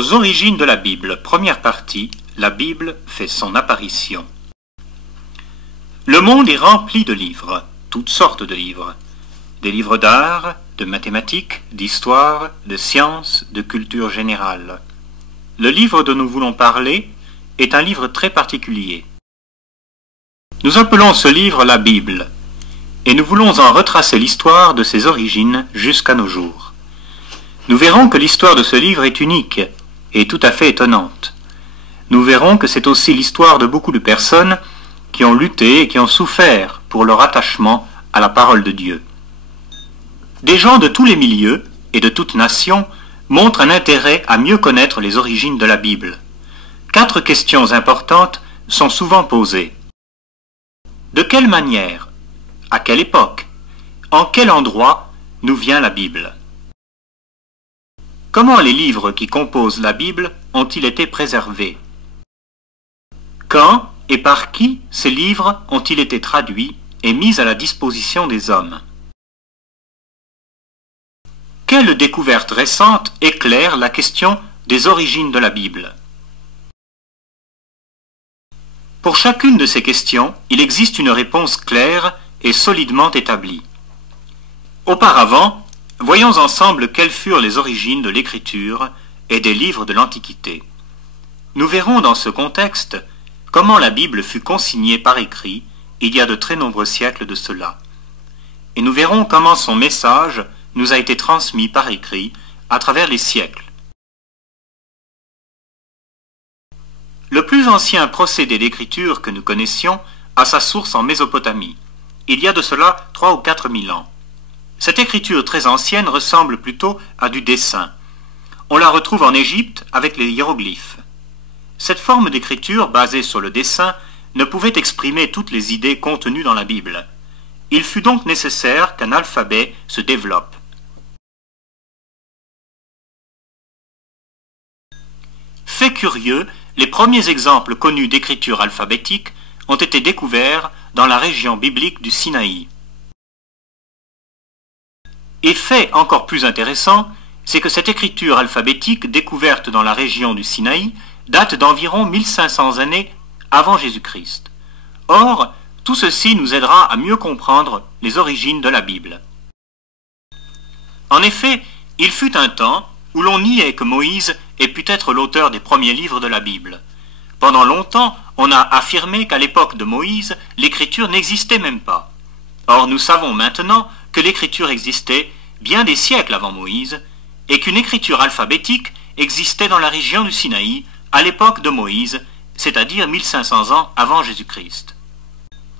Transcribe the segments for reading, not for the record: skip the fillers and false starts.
Aux origines de la Bible, première partie, la Bible fait son apparition. Le monde est rempli de livres, toutes sortes de livres. Des livres d'art, de mathématiques, d'histoire, de sciences, de culture générale. Le livre dont nous voulons parler est un livre très particulier. Nous appelons ce livre la Bible, et nous voulons en retracer l'histoire de ses origines jusqu'à nos jours. Nous verrons que l'histoire de ce livre est unique et tout à fait étonnante. Nous verrons que c'est aussi l'histoire de beaucoup de personnes qui ont lutté et qui ont souffert pour leur attachement à la parole de Dieu. Des gens de tous les milieux et de toutes nations montrent un intérêt à mieux connaître les origines de la Bible. 4 questions importantes sont souvent posées. De quelle manière, à quelle époque, en quel endroit nous vient la Bible? Comment les livres qui composent la Bible ont-ils été préservés? Quand et par qui ces livres ont-ils été traduits et mis à la disposition des hommes? Quelle découverte récente éclaire la question des origines de la Bible? Pour chacune de ces questions, il existe une réponse claire et solidement établie. Auparavant, voyons ensemble quelles furent les origines de l'écriture et des livres de l'Antiquité. Nous verrons dans ce contexte comment la Bible fut consignée par écrit il y a de très nombreux siècles de cela. Et nous verrons comment son message nous a été transmis par écrit à travers les siècles. Le plus ancien procédé d'écriture que nous connaissions a sa source en Mésopotamie, il y a de cela 3 ou 4 000 ans. Cette écriture très ancienne ressemble plutôt à du dessin. On la retrouve en Égypte avec les hiéroglyphes. Cette forme d'écriture basée sur le dessin ne pouvait exprimer toutes les idées contenues dans la Bible. Il fut donc nécessaire qu'un alphabet se développe. Fait curieux, les premiers exemples connus d'écriture alphabétique ont été découverts dans la région biblique du Sinaï. Et fait encore plus intéressant, c'est que cette écriture alphabétique découverte dans la région du Sinaï date d'environ 1500 années avant Jésus-Christ. Or, tout ceci nous aidera à mieux comprendre les origines de la Bible. En effet, il fut un temps où l'on niait que Moïse ait pu être l'auteur des premiers livres de la Bible. Pendant longtemps, on a affirmé qu'à l'époque de Moïse, l'écriture n'existait même pas. Or, nous savons maintenant que l'écriture existait bien des siècles avant Moïse, et qu'une écriture alphabétique existait dans la région du Sinaï à l'époque de Moïse, c'est-à-dire 1500 ans avant Jésus-Christ.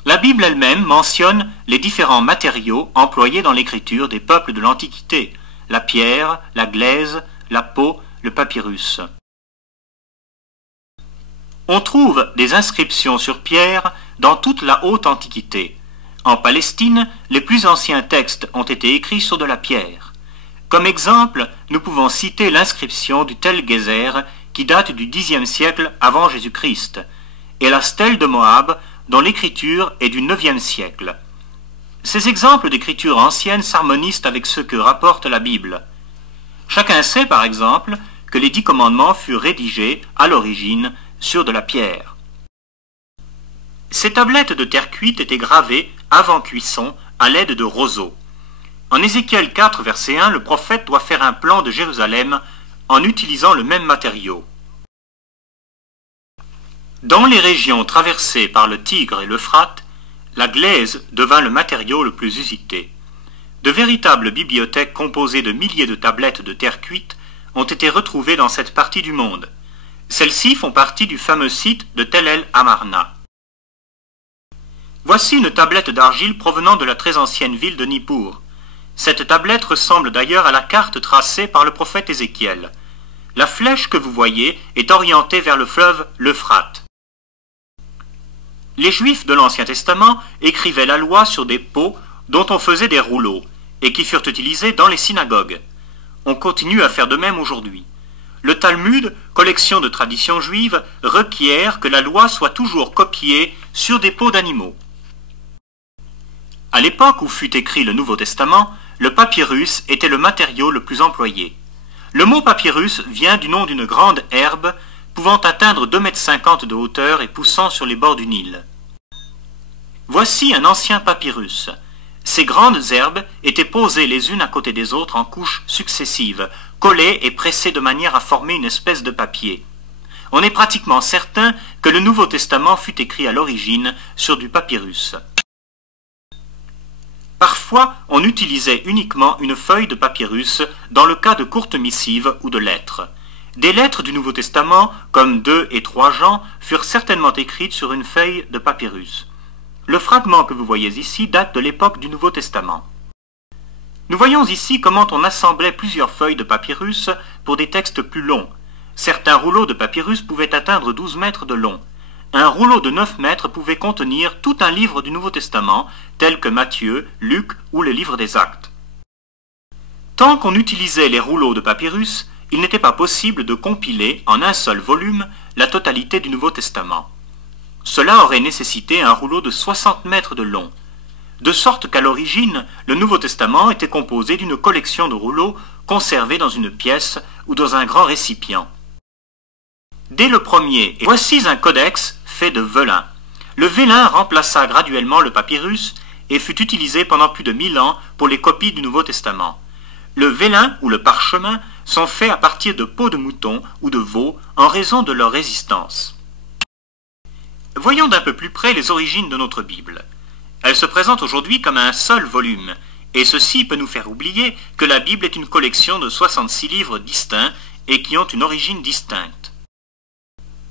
La Bible elle-même mentionne les différents matériaux employés dans l'écriture des peuples de l'Antiquité, la pierre, la glaise, la peau, le papyrus. On trouve des inscriptions sur pierre dans toute la haute Antiquité. En Palestine, les plus anciens textes ont été écrits sur de la pierre. Comme exemple, nous pouvons citer l'inscription du Tel Gezer qui date du Xe siècle avant Jésus-Christ, et la stèle de Moab dont l'écriture est du IXe siècle. Ces exemples d'écriture ancienne s'harmonisent avec ceux que rapporte la Bible. Chacun sait par exemple que les 10 commandements furent rédigés à l'origine sur de la pierre. Ces tablettes de terre cuite étaient gravées avant cuisson à l'aide de roseaux. En Ézéchiel 4, verset 1, le prophète doit faire un plan de Jérusalem en utilisant le même matériau. Dans les régions traversées par le Tigre et l'Euphrate, la glaise devint le matériau le plus usité. De véritables bibliothèques composées de milliers de tablettes de terre cuite ont été retrouvées dans cette partie du monde. Celles-ci font partie du fameux site de Tel El Amarna. Voici une tablette d'argile provenant de la très ancienne ville de Nippur. Cette tablette ressemble d'ailleurs à la carte tracée par le prophète Ézéchiel. La flèche que vous voyez est orientée vers le fleuve l'Euphrate. Les Juifs de l'Ancien Testament écrivaient la loi sur des peaux dont on faisait des rouleaux et qui furent utilisés dans les synagogues. On continue à faire de même aujourd'hui. Le Talmud, collection de traditions juives, requiert que la loi soit toujours copiée sur des peaux d'animaux. À l'époque où fut écrit le Nouveau Testament, le papyrus était le matériau le plus employé. Le mot papyrus vient du nom d'une grande herbe pouvant atteindre 2,50 m de hauteur et poussant sur les bords du Nil. Voici un ancien papyrus. Ces grandes herbes étaient posées les unes à côté des autres en couches successives, collées et pressées de manière à former une espèce de papier. On est pratiquement certain que le Nouveau Testament fut écrit à l'origine sur du papyrus. Parfois, on utilisait uniquement une feuille de papyrus dans le cas de courtes missives ou de lettres. Des lettres du Nouveau Testament, comme 2 et 3 Jean, furent certainement écrites sur une feuille de papyrus. Le fragment que vous voyez ici date de l'époque du Nouveau Testament. Nous voyons ici comment on assemblait plusieurs feuilles de papyrus pour des textes plus longs. Certains rouleaux de papyrus pouvaient atteindre 12 mètres de long. Un rouleau de 9 mètres pouvait contenir tout un livre du Nouveau Testament, tel que Matthieu, Luc ou le livre des Actes. Tant qu'on utilisait les rouleaux de papyrus, il n'était pas possible de compiler en un seul volume la totalité du Nouveau Testament. Cela aurait nécessité un rouleau de 60 mètres de long, de sorte qu'à l'origine, le Nouveau Testament était composé d'une collection de rouleaux conservés dans une pièce ou dans un grand récipient. Dès le premier, voici un codex fait de vélin. Le vélin remplaça graduellement le papyrus et fut utilisé pendant plus de 1000 ans pour les copies du Nouveau Testament. Le vélin ou le parchemin sont faits à partir de peaux de mouton ou de veau en raison de leur résistance. Voyons d'un peu plus près les origines de notre Bible. Elle se présente aujourd'hui comme un seul volume, et ceci peut nous faire oublier que la Bible est une collection de 66 livres distincts et qui ont une origine distincte.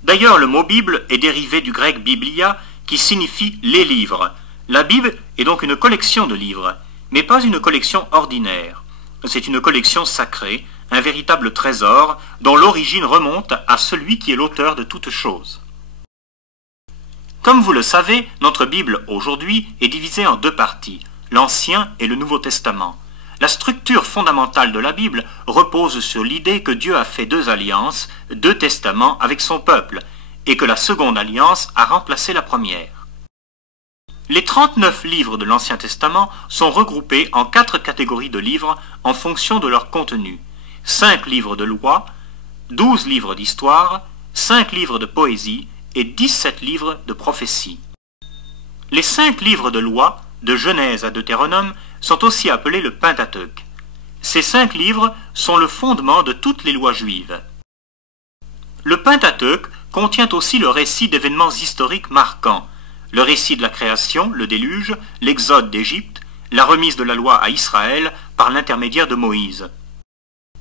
D'ailleurs, le mot Bible est dérivé du grec biblia, qui signifie « les livres ». La Bible est donc une collection de livres, mais pas une collection ordinaire. C'est une collection sacrée, un véritable trésor, dont l'origine remonte à celui qui est l'auteur de toutes choses. Comme vous le savez, notre Bible aujourd'hui est divisée en deux parties, l'Ancien et le Nouveau Testament. La structure fondamentale de la Bible repose sur l'idée que Dieu a fait deux alliances, deux testaments avec son peuple, et que la seconde alliance a remplacé la première. Les 39 livres de l'Ancien Testament sont regroupés en 4 catégories de livres en fonction de leur contenu. 5 livres de loi, 12 livres d'histoire, 5 livres de poésie et 17 livres de prophétie. Les 5 livres de loi, de Genèse à Deutéronome, sont aussi appelés le Pentateuque. Ces 5 livres sont le fondement de toutes les lois juives. Le Pentateuque contient aussi le récit d'événements historiques marquants, le récit de la création, le déluge, l'exode d'Égypte, la remise de la loi à Israël par l'intermédiaire de Moïse.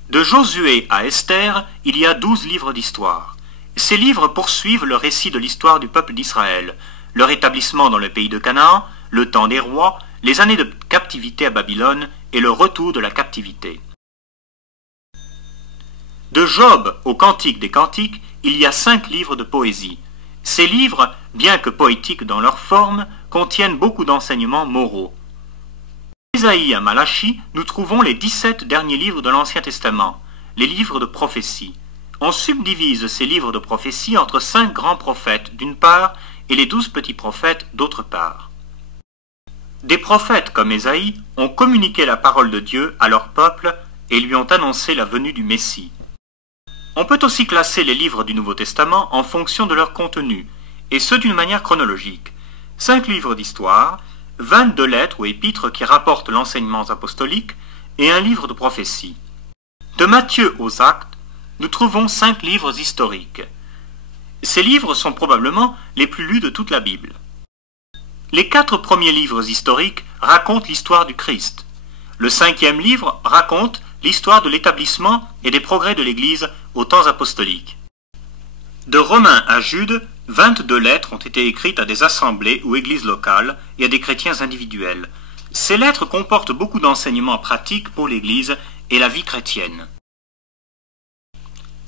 De Josué à Esther, il y a 12 livres d'histoire. Ces livres poursuivent le récit de l'histoire du peuple d'Israël, leur établissement dans le pays de Canaan, le temps des rois, les années de captivité à Babylone et le retour de la captivité. De Job au Cantique des Cantiques, il y a 5 livres de poésie. Ces livres, bien que poétiques dans leur forme, contiennent beaucoup d'enseignements moraux. D'Ésaïe à Malachie, nous trouvons les 17 derniers livres de l'Ancien Testament, les livres de prophétie. On subdivise ces livres de prophétie entre 5 grands prophètes d'une part et les 12 petits prophètes d'autre part. Des prophètes comme Ésaïe ont communiqué la parole de Dieu à leur peuple et lui ont annoncé la venue du Messie. On peut aussi classer les livres du Nouveau Testament en fonction de leur contenu, et ce d'une manière chronologique. 5 livres d'histoire, 22 lettres ou épîtres qui rapportent l'enseignement apostolique et un livre de prophétie. De Matthieu aux Actes, nous trouvons 5 livres historiques. Ces livres sont probablement les plus lus de toute la Bible. Les 4 premiers livres historiques racontent l'histoire du Christ. Le 5e livre raconte l'histoire de l'établissement et des progrès de l'Église aux temps apostoliques. De Romains à Jude, 22 lettres ont été écrites à des assemblées ou églises locales et à des chrétiens individuels. Ces lettres comportent beaucoup d'enseignements pratiques pour l'Église et la vie chrétienne.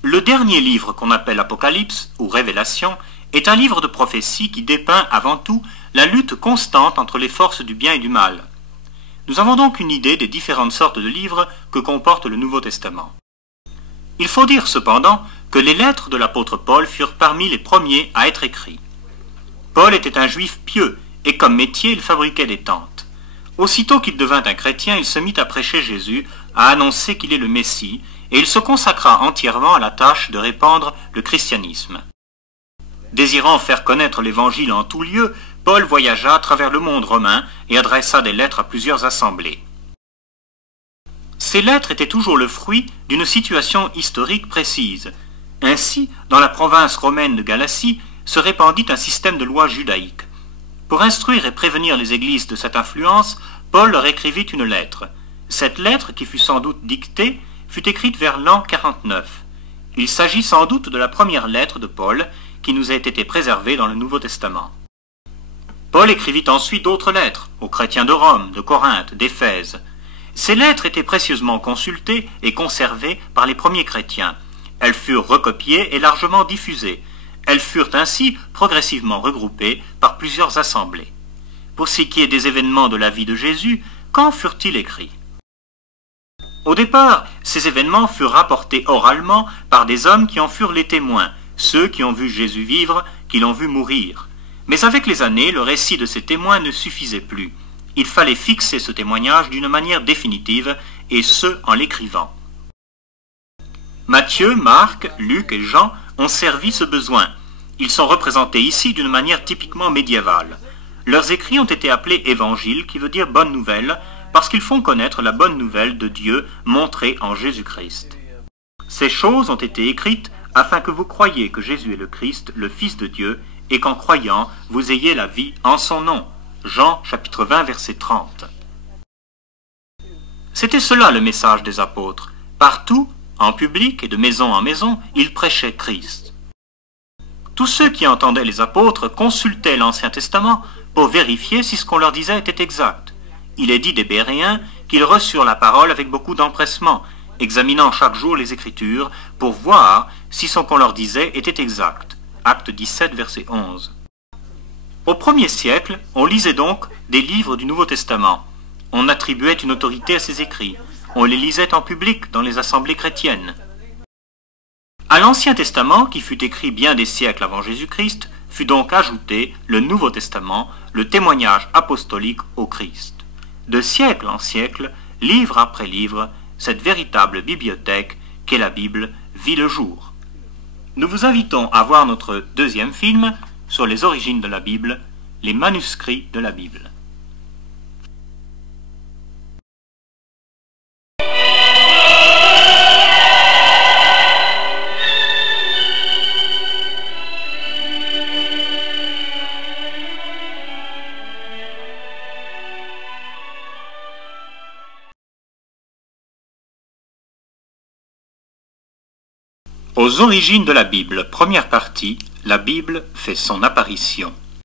Le dernier livre qu'on appelle Apocalypse ou Révélation est un livre de prophétie qui dépeint avant tout la lutte constante entre les forces du bien et du mal. Nous avons donc une idée des différentes sortes de livres que comporte le Nouveau Testament. Il faut dire cependant que les lettres de l'apôtre Paul furent parmi les premiers à être écrits. Paul était un juif pieux et comme métier il fabriquait des tentes. Aussitôt qu'il devint un chrétien, il se mit à prêcher Jésus, à annoncer qu'il est le Messie et il se consacra entièrement à la tâche de répandre le christianisme. Désirant faire connaître l'Évangile en tout lieu, Paul voyagea à travers le monde romain et adressa des lettres à plusieurs assemblées. Ces lettres étaient toujours le fruit d'une situation historique précise. Ainsi, dans la province romaine de Galatie, se répandit un système de lois judaïques. Pour instruire et prévenir les églises de cette influence, Paul leur écrivit une lettre. Cette lettre, qui fut sans doute dictée, fut écrite vers l'an 49. Il s'agit sans doute de la première lettre de Paul qui nous a été préservée dans le Nouveau Testament. Paul écrivit ensuite d'autres lettres aux chrétiens de Rome, de Corinthe, d'Éphèse. Ces lettres étaient précieusement consultées et conservées par les premiers chrétiens. Elles furent recopiées et largement diffusées. Elles furent ainsi progressivement regroupées par plusieurs assemblées. Pour ce qui est des événements de la vie de Jésus, quand furent-ils écrits? Au départ, ces événements furent rapportés oralement par des hommes qui en furent les témoins, ceux qui ont vu Jésus vivre, qui l'ont vu mourir. Mais avec les années, le récit de ces témoins ne suffisait plus. Il fallait fixer ce témoignage d'une manière définitive, et ce, en l'écrivant. Matthieu, Marc, Luc et Jean ont servi ce besoin. Ils sont représentés ici d'une manière typiquement médiévale. Leurs écrits ont été appelés évangiles, qui veut dire bonne nouvelle, parce qu'ils font connaître la bonne nouvelle de Dieu montrée en Jésus-Christ. Ces choses ont été écrites afin que vous croyiez que Jésus est le Christ, le Fils de Dieu, et qu'en croyant, vous ayez la vie en son nom. Jean, chapitre 20, verset 30. C'était cela le message des apôtres. Partout, en public et de maison en maison, ils prêchaient Christ. Tous ceux qui entendaient les apôtres consultaient l'Ancien Testament pour vérifier si ce qu'on leur disait était exact. Il est dit des Béréens qu'ils reçurent la parole avec beaucoup d'empressement, examinant chaque jour les Écritures pour voir si ce qu'on leur disait était exact. Acte 17, verset 11. Au 1er siècle, on lisait donc des livres du Nouveau Testament. On attribuait une autorité à ces écrits. On les lisait en public dans les assemblées chrétiennes. À l'Ancien Testament, qui fut écrit bien des siècles avant Jésus-Christ, fut donc ajouté le Nouveau Testament, le témoignage apostolique au Christ. De siècle en siècle, livre après livre, cette véritable bibliothèque qu'est la Bible vit le jour. Nous vous invitons à voir notre deuxième film sur les origines de la Bible, les manuscrits de la Bible. Aux origines de la Bible, première partie, la Bible fait son apparition.